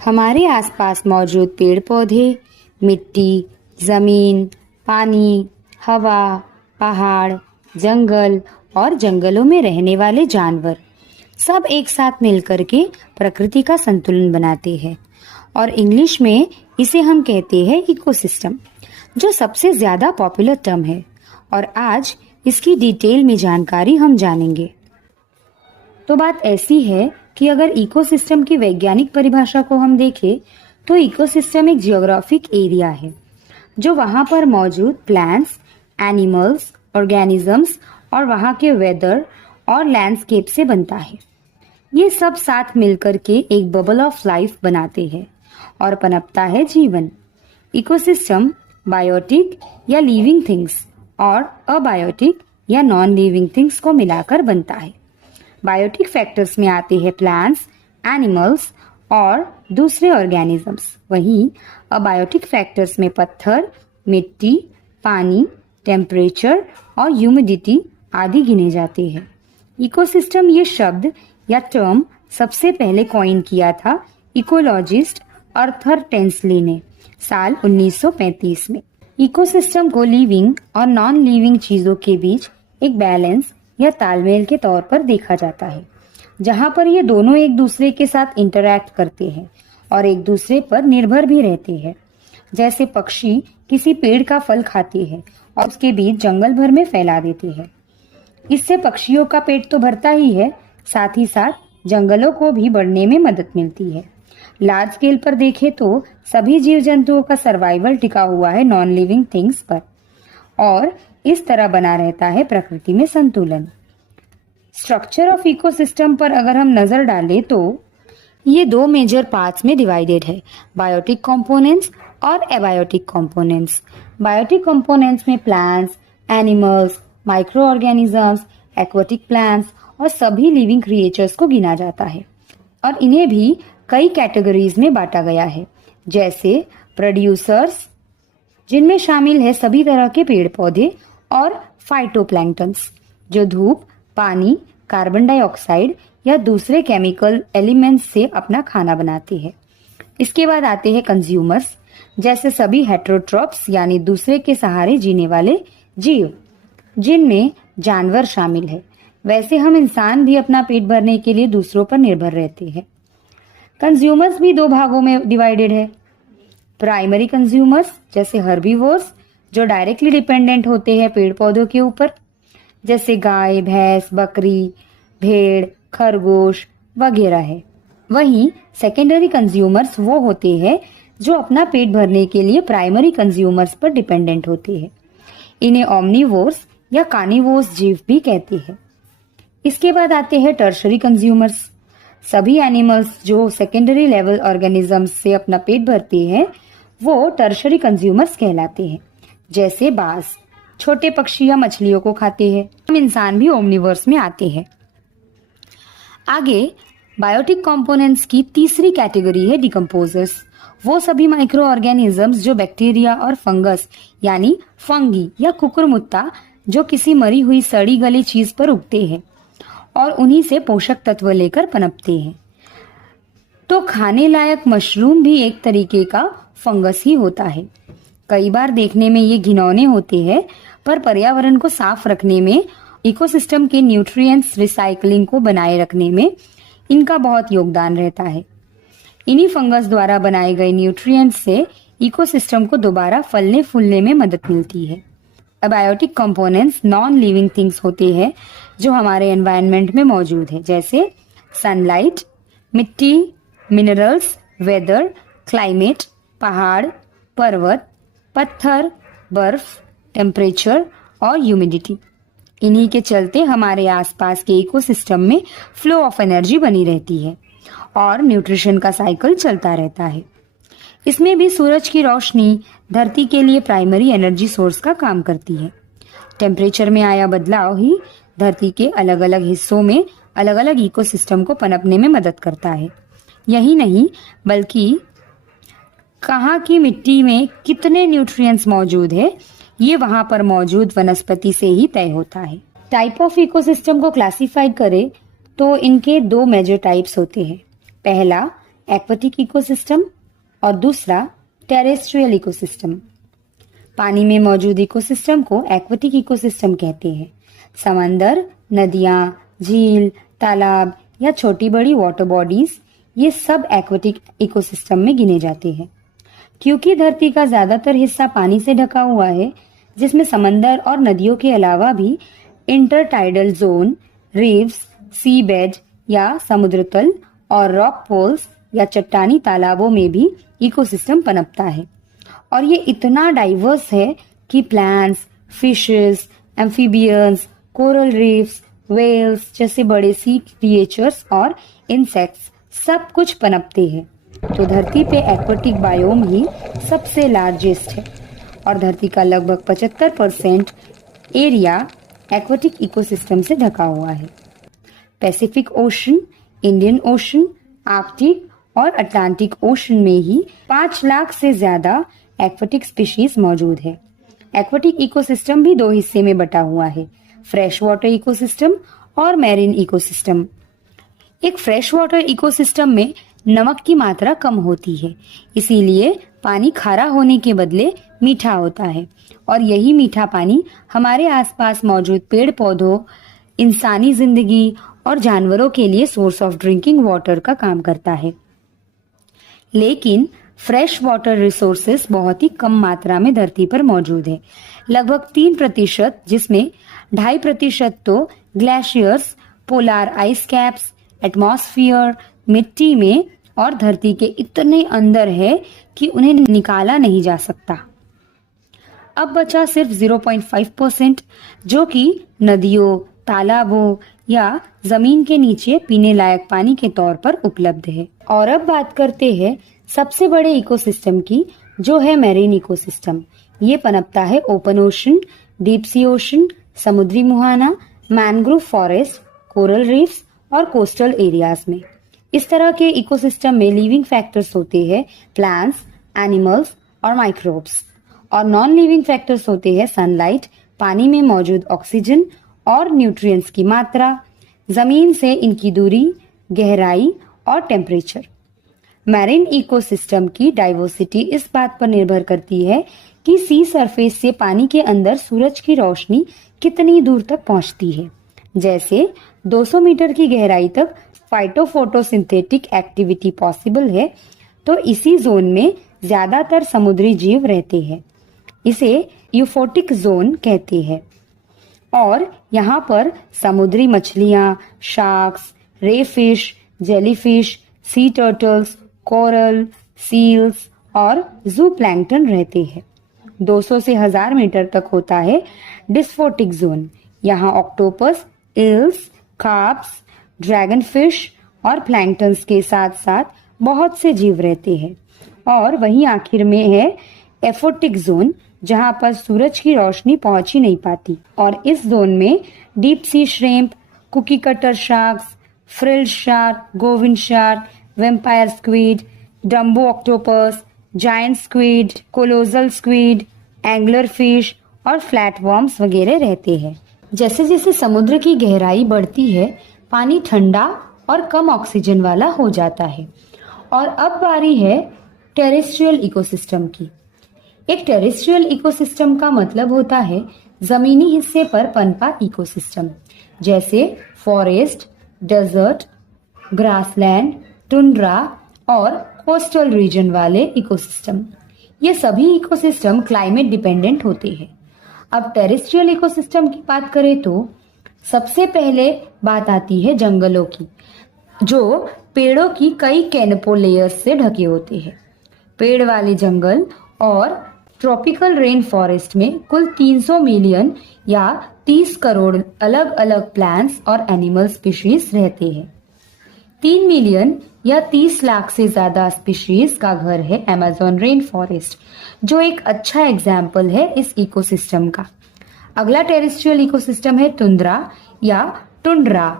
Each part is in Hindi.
हमारे आसपास मौजूद पेड़ पौधे, मिट्टी, जमीन, पानी, हवा, पहाड़, जंगल और जंगलों में रहने वाले जानवर सब एक साथ मिलकर के प्रकृति का संतुलन बनाते हैं और इंग्लिश में इसे हम कहते हैं इकोसिस्टम, जो सबसे ज्यादा पॉपुलर टर्म है। और आज इसकी डिटेल में जानकारी हम जानेंगे। तो बात ऐसी है कि अगर इकोसिस्टम की वैज्ञानिक परिभाषा को हम देखें तो इकोसिस्टम एक जियोग्राफिक एरिया है जो वहां पर मौजूद प्लांट्स, एनिमल्स, ऑर्गेनिजम्स और वहां के वेदर और लैंडस्केप से बनता है। ये सब साथ मिलकर के एक बबल ऑफ लाइफ बनाते हैं और पनपता है जीवन। इकोसिस्टम बायोटिक या लिविंग थिंग्स और अबायोटिक या नॉन लिविंग थिंग्स को मिलाकर बनता है। बायोटिक फैक्टर्स में आते हैं प्लांट्स, एनिमल्स और दूसरे ऑर्गेनिजम्स। वहीं अबायोटिक फैक्टर्स में पत्थर, मिट्टी, पानी, टेम्परेचर और ह्यूमिडिटी आदि गिने जाते हैं। इकोसिस्टम ये शब्द या टर्म सबसे पहले कॉइन किया था इकोलॉजिस्ट आर्थर टेंसली ने साल 1935 में। इकोसिस्टम को लिविंग और नॉन लिविंग चीजों के बीच एक बैलेंस या तालमेल के तौर पर देखा जाता है, जहां पर ये दोनों एक दूसरे के साथ इंटरैक्ट करते हैं और एक दूसरे पर निर्भर भी रहते हैं। जैसे पक्षी किसी पेड़ का फल खाते हैं और उसके बीज जंगल भर में फैला देते हैं। इससे पक्षियों का पेट तो भरता ही है, साथ ही साथ जंगलों को भी बढ़ने में मदद मिलती है। लार्ज स्केल पर देखें तो सभी जीव जंतुओं का सर्वाइवल टिका हुआ है नॉन लिविंग थिंग्स पर और इस तरह बना रहता है प्रकृति में संतुलन। स्ट्रक्चर ऑफ इकोसिस्टम पर अगर हम नजर डालें तो ये दो मेजर पार्ट्स में डिवाइडेड है, बायोटिक कंपोनेंट्स और एबायोटिक कंपोनेंट्स। बायोटिक कंपोनेंट्स में plants, animals, micro organisms, aquatic plants और सभी लिविंग क्रिएचर्स को गिना जाता है और इन्हें भी कई कैटेगरीज में बांटा गया है, जैसे प्रोड्यूसर्स, जिनमें शामिल है सभी तरह के पेड़ पौधे, और फाइटोप्लैंक्टन्स, जो धूप, पानी, कार्बन डाइऑक्साइड या दूसरे केमिकल एलिमेंट्स से अपना खाना बनाते हैं। इसके बाद आते हैं कंज्यूमर्स, जैसे सभी हेटेरोट्रॉप्स यानी दूसरे के सहारे जीने वाले जीव, जिनमें जानवर शामिल है। वैसे हम इंसान भी अपना पेट भरने के लिए दूसरों पर निर्भर रहते हैं। कंज्यूमर्स भी दो भागों में डिवाइडेड है। प्राइमरी कंज्यूमर्स जैसे हर्बीवोर्स, जो डायरेक्टली डिपेंडेंट होते हैं पेड़ पौधों के ऊपर, जैसे गाय, भैंस, बकरी, भेड़, खरगोश वगैरह है। वहीं सेकेंडरी कंज्यूमर्स वो होते हैं जो अपना पेट भरने के लिए प्राइमरी कंज्यूमर्स पर डिपेंडेंट होते हैं। इन्हें ओमनीवोर्स या कार्निवोर्स जीव भी कहते हैं। इसके बाद आते हैं टर्शरी कंज्यूमर्स, सभी एनिमल्स जो सेकेंडरी लेवल ऑर्गेनिजम्स से अपना पेट भरते हैं वो टर्शरी कंज्यूमर्स कहलाते हैं। जैसे बाज छोटे पक्षी या मछलियों को खाते हैं। हम इंसान भी ओमनिवर्स में आते हैं। आगे बायोटिक कंपोनेंट्स की तीसरी कैटेगरी है डिकम्पोजर्स। वो सभी माइक्रो ऑर्गेनिजम्स जो बैक्टीरिया और फंगस यानी फंगी या कुकुरमुत्ता जो किसी मरी हुई सड़ी गली चीज पर उगते हैं और उन्हीं से पोषक तत्व लेकर पनपते हैं। तो खाने लायक मशरूम भी एक तरीके का फंगस ही होता है। कई बार देखने में ये घिनौने होते हैं, पर पर्यावरण को साफ रखने में, इकोसिस्टम के न्यूट्रिएंट्स रिसाइकलिंग को बनाए रखने में इनका बहुत योगदान रहता है। इन्हीं फंगस द्वारा बनाए गए न्यूट्रिएंट्स से इकोसिस्टम को दोबारा फलने फूलने में मदद मिलती है। Abiotic components non living things होते हैं जो हमारे एनवायरनमेंट में मौजूद है, जैसे सनलाइट, मिट्टी, मिनरल्स, वेदर, क्लाइमेट, पहाड़, पर्वत, पत्थर, बर्फ, टेम्परेचर और ह्यूमिडिटी। इन्हीं के चलते हमारे आसपास के इकोसिस्टम में फ्लो ऑफ एनर्जी बनी रहती है और न्यूट्रिशन का साइकिल चलता रहता है। इसमें भी सूरज की रोशनी धरती के लिए प्राइमरी एनर्जी सोर्स का काम करती है। टेम्परेचर में आया बदलाव ही धरती के अलग अलग हिस्सों में अलग अलग इकोसिस्टम को पनपने में मदद करता है। यही नहीं बल्कि कहाँ की मिट्टी में कितने न्यूट्रिएंट्स मौजूद है ये वहां पर मौजूद वनस्पति से ही तय होता है। टाइप ऑफ इकोसिस्टम को क्लासिफाई करें तो इनके दो मेजर टाइप्स होते हैं। पहला एक्वेटिक इकोसिस्टम और दूसरा टेरेस्ट्रियल इकोसिस्टम। पानी में मौजूद इकोसिस्टम को एक्वेटिक इकोसिस्टम कहते हैं। समंदर, नदियां, झील, तालाब या छोटी बड़ी वाटर बॉडीज, ये सब एक्वेटिक इकोसिस्टम में गिने जाते हैं। क्योंकि धरती का ज्यादातर हिस्सा पानी से ढका हुआ है, जिसमें समंदर और नदियों के अलावा भी इंटरटाइडल जोन, रिव्स, सी बेड या समुद्र तल और रॉक पोल्स या चट्टानी तालाबों में भी इकोसिस्टम पनपता है। और ये इतना डाइवर्स है कि plants, fishes, amphibians, coral reefs, whales जैसे बड़े सी क्रिएचर्स और इंसेक्ट्स सब कुछ पनपते हैं। तो धरती पे एक्वेटिक बायोम ही सबसे लार्जेस्ट है और धरती का लगभग 75% एरिया एक्वेटिक इकोसिस्टम से ढका हुआ है। Pacific ocean, Indian ocean, Arctic और अटलांटिक ओशन में ही 5 लाख से ज्यादा एक्वेटिक स्पीशीज मौजूद है। एक्वेटिक इकोसिस्टम भी 2 हिस्से में बटा हुआ है, फ्रेश वाटर इकोसिस्टम और मैरीन इकोसिस्टम। एक फ्रेश वाटर इकोसिस्टम में नमक की मात्रा कम होती है, इसीलिए पानी खारा होने के बदले मीठा होता है और यही मीठा पानी हमारे आसपास मौजूद पेड़ पौधों, इंसानी जिंदगी और जानवरों के लिए सोर्स ऑफ ड्रिंकिंग वाटर का काम करता है। लेकिन फ्रेश वाटर रिसोर्सेस बहुत ही कम मात्रा में धरती पर मौजूद है, लगभग 3%, जिसमें 2.5% तो glaciers, polar ice caps, atmosphere, मिट्टी में और धरती के इतने अंदर है कि उन्हें निकाला नहीं जा सकता। अब बचा सिर्फ 0.5% जो कि नदियों, तालाबों या जमीन के नीचे पीने लायक पानी के तौर पर उपलब्ध है। और अब बात करते हैं सबसे बड़े इकोसिस्टम की, जो है मैरीन इकोसिस्टम। ये पनपता है open ocean, deep sea ocean, समुद्री मुहाना, मैंग्रोव फॉरेस्ट, कोरल रीफ्स और कोस्टल एरियाज में। इस तरह के इकोसिस्टम में लिविंग फैक्टर्स होते हैं प्लांट्स, एनिमल्स और माइक्रोब्स, और नॉन लिविंग फैक्टर्स होते हैं सनलाइट, पानी में मौजूद ऑक्सीजन और न्यूट्रिएंट्स की मात्रा, जमीन से इनकी दूरी, गहराई और टेम्परेचर। मैरीन इकोसिस्टम की डाइवर्सिटी इस बात पर निर्भर करती है कि सी सरफेस से पानी के अंदर सूरज की रोशनी कितनी दूर तक पहुंचती है। जैसे 200 मीटर की गहराई तक फाइटोफोटोसिंथेटिक एक्टिविटी पॉसिबल है, तो इसी जोन में ज्यादातर समुद्री जीव रहते हैं। इसे यूफोटिक जोन कहते हैं और यहाँ पर समुद्री मछलियाँ, sharks, ray fish, jellyfish, sea turtles, coral, seals और जू प्लैंकटन रहते हैं। 200 से 1000 मीटर तक होता है डिस्फोटिक जोन। यहाँ octopus, eels, carps, dragon fish और प्लैंकटन्स के साथ साथ बहुत से जीव रहते हैं। और वहीं आखिर में है एफोटिक जोन, जहाँ पर सूरज की रोशनी पहुंच ही नहीं पाती, और इस जोन में deep sea shrimp, cookie cutter sharks, frill shark, goblin shark, vampire squid, dumbo octopus, giant squid, colossal squid, angler fish और फ्लैटवर्म्स वगैरह रहते हैं। जैसे जैसे समुद्र की गहराई बढ़ती है, पानी ठंडा और कम ऑक्सीजन वाला हो जाता है। और अब बारी है टेरेस्ट्रियल इकोसिस्टम की। एक टेरेस्ट्रियल इकोसिस्टम का मतलब होता है जमीनी हिस्से पर पनपा इकोसिस्टम, जैसे फॉरेस्ट, डेजर्ट, ग्रासलैंड, टुंड्रा और कोस्टल रीजन वाले इकोसिस्टम। ये सभी इकोसिस्टम क्लाइमेट डिपेंडेंट होते हैं। अब टेरेस्ट्रियल इकोसिस्टम की बात करें तो सबसे पहले बात आती है जंगलों की, जो पेड़ों की कई कैनपो लेयर्स से ढके होते हैं। पेड़ वाले जंगल और ट्रॉपिकल रेन फॉरेस्ट में कुल 300 मिलियन या 30 करोड़ अलग अलग प्लांट्स और एनिमल स्पीशीज रहते हैं। 3 मिलियन या 30 लाख से ज्यादा स्पीशीज का घर है अमेज़न रेन फॉरेस्ट, जो एक अच्छा एग्जाम्पल है इस इकोसिस्टम का। अगला टेरेस्ट्रियल इकोसिस्टम है टुंड्रा या टुंड्रा।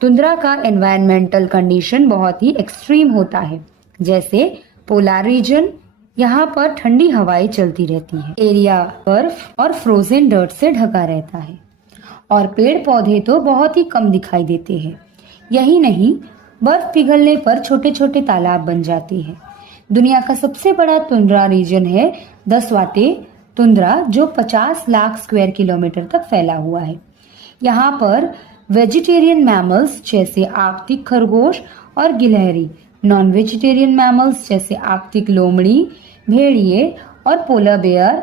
टुंड्रा का एनवायरमेंटल कंडीशन बहुत ही एक्सट्रीम होता है, जैसे पोलार रीजन, यहाँ पर ठंडी हवाएं चलती रहती है। एरिया बर्फ और फ्रोजन डर्ट से ढका रहता है और पेड़ पौधे तो बहुत ही कम दिखाई देते हैं। यही नहीं, बर्फ पिघलने पर छोटे छोटे तालाब बन जाते हैं। दुनिया का सबसे बड़ा तुंद्रा रीजन है दसवाते तुंद्रा, जो 50 लाख स्क्वायर किलोमीटर तक फैला हुआ है। यहाँ पर वेजिटेरियन मैमल्स जैसे आर्कटिक खरगोश और गिलहरी, नॉन वेजिटेरियन मैमल्स जैसे आर्कटिक लोमड़ी, भेड़िए और पोलर बेयर,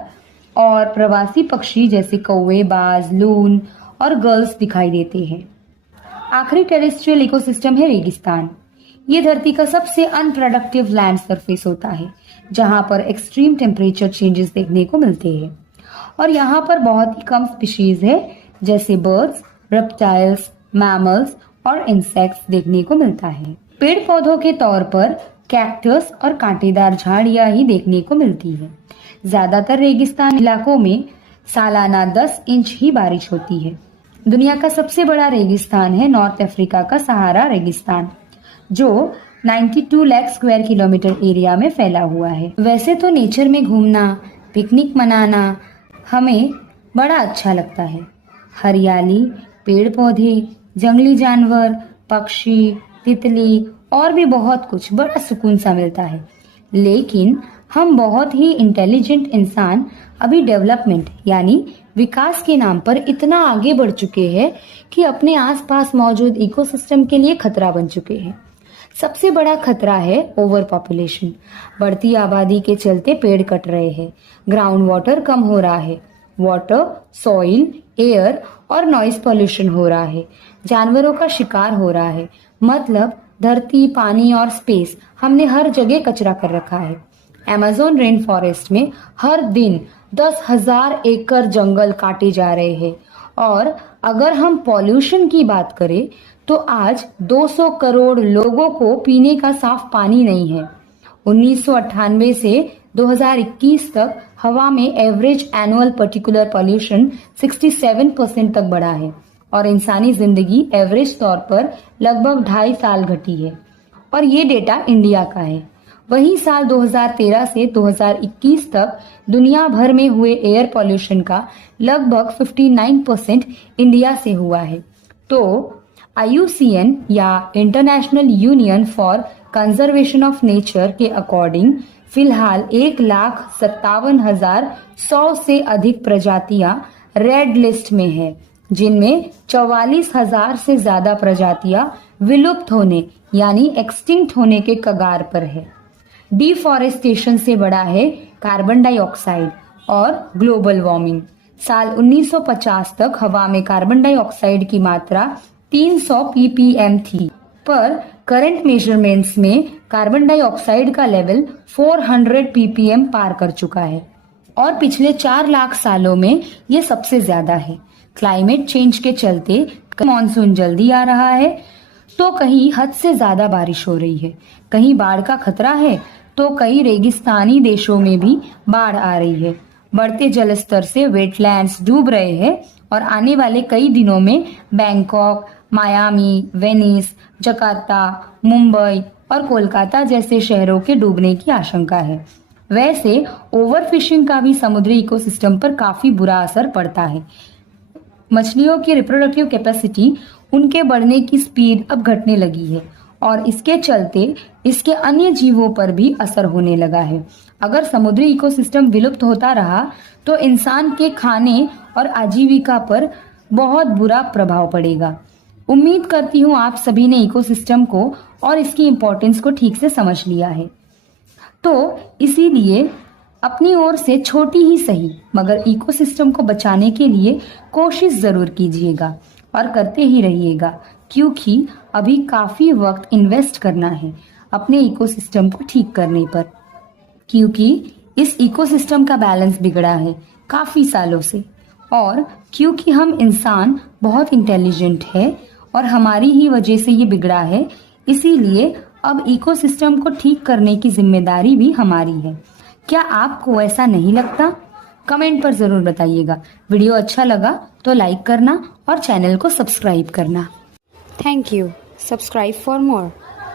और प्रवासी पक्षी जैसे कौवे, बाज, लून और गर्ल्स दिखाई देते हैं। आखिरी टेरेस्ट्रियल इकोसिस्टम है रेगिस्तान। ये धरती का सबसे अनप्रोडक्टिव लैंड सरफेस होता है, जहां पर एक्सट्रीम टेम्परेचर चेंजेस देखने को मिलते हैं। और यहाँ पर बहुत ही कम स्पीशीज है, जैसे बर्ड्स, रेप्टाइल्स, मैमल्स और इंसेक्ट्स देखने को मिलता है। पेड़ पौधों के तौर पर कैक्टस और कांटेदार झाड़ियां ही देखने को मिलती है। ज्यादातर रेगिस्तान इलाकों में सालाना 10 इंच ही बारिश होती है। दुनिया का सबसे बड़ा रेगिस्तान है नॉर्थ अफ्रीका का सहारा रेगिस्तान, जो 92 लाख स्क्वायर किलोमीटर एरिया में फैला हुआ है। वैसे तो नेचर में घूमना, पिकनिक मनाना हमें बड़ा अच्छा लगता है। हरियाली, पेड़ पौधे, जंगली जानवर, पक्षी, तितली और भी बहुत कुछ, बड़ा सुकून सा मिलता है। लेकिन हम बहुत ही इंटेलिजेंट इंसान अभी डेवलपमेंट यानी विकास के नाम पर इतना आगे बढ़ चुके हैं कि अपने आसपास मौजूद इकोसिस्टम के लिए खतरा बन चुके हैं। सबसे बड़ा खतरा है ओवर पॉपुलेशन। बढ़ती आबादी के चलते पेड़ कट रहे हैं, ग्राउंड वाटर कम हो रहा है, वाटर, सॉइल, एयर और नॉइस पॉल्यूशन हो रहा है, जानवरों का शिकार हो रहा है। मतलब धरती, पानी और स्पेस, हमने हर जगह कचरा कर रखा है। अमेज़न रेन फॉरेस्ट में हर दिन 10,000 एकड़ जंगल काटे जा रहे हैं। और अगर हम पॉल्यूशन की बात करें तो आज 200 करोड़ लोगों को पीने का साफ पानी नहीं है। 1998 से 2021 तक हवा में एवरेज एनुअल पर्टिकुलर पॉल्यूशन 67% तक बढ़ा है और इंसानी जिंदगी एवरेज तौर पर लगभग 2.5 साल घटी है। और ये डेटा इंडिया का है। वहीं साल 2013 से 2021 तक दुनिया भर में हुए एयर पॉल्यूशन का लगभग 59% इंडिया से हुआ है। तो IUCN या international union for conservation of nature के अकॉर्डिंग फिलहाल 1,57,100 से अधिक प्रजातियां रेड लिस्ट में है, जिनमें 44,000 से ज्यादा प्रजातियां विलुप्त होने यानी एक्सटिंक्ट होने के कगार पर है। डिफॉरेस्टेशन से बड़ा है कार्बन डाइऑक्साइड और ग्लोबल वार्मिंग। साल 1950 तक हवा में कार्बन डाइऑक्साइड की मात्रा 300 ppm थी, पर करंट मेजरमेंट्स में कार्बन डाइऑक्साइड का लेवल 400 ppm पार कर चुका है और पिछले 4 लाख सालों में ये सबसे ज्यादा है। क्लाइमेट चेंज के चलते मानसून जल्दी आ रहा है तो कहीं हद से ज्यादा बारिश हो रही है, कहीं बाढ़ का खतरा है तो कई रेगिस्तानी देशों में भी बाढ़ आ रही है। बढ़ते जलस्तर से वेटलैंड्स डूब रहे हैं और आने वाले कई दिनों में Bangkok, Miami, Venice, Jakarta, Mumbai और कोलकाता जैसे शहरों के डूबने की आशंका है। वैसे ओवरफिशिंग का भी समुद्री इकोसिस्टम पर काफी बुरा असर पड़ता है। मछलियों की रिप्रोडक्टिव कैपेसिटी, उनके बढ़ने की स्पीड अब घटने लगी है और इसके चलते इसके अन्य जीवों पर भी असर होने लगा है। अगर समुद्री इकोसिस्टम विलुप्त होता रहा तो इंसान के खाने और आजीविका पर बहुत बुरा प्रभाव पड़ेगा। उम्मीद करती हूँ आप सभी ने इकोसिस्टम को और इसकी इम्पोर्टेंस को ठीक से समझ लिया है। तो इसीलिए अपनी ओर से छोटी ही सही मगर इकोसिस्टम को बचाने के लिए कोशिश जरूर कीजिएगा और करते ही रहिएगा, क्योंकि अभी काफी वक्त इन्वेस्ट करना है अपने इकोसिस्टम को ठीक करने पर, क्योंकि इस इकोसिस्टम का बैलेंस बिगड़ा है काफी सालों से। और क्योंकि हम इंसान बहुत इंटेलिजेंट है और हमारी ही वजह से ये बिगड़ा है, इसीलिए अब इकोसिस्टम को ठीक करने की जिम्मेदारी भी हमारी है। क्या आपको ऐसा नहीं लगता? कमेंट पर जरूर बताइएगा। वीडियो अच्छा लगा तो लाइक करना और चैनल को सब्सक्राइब करना। Thank you. Subscribe for more.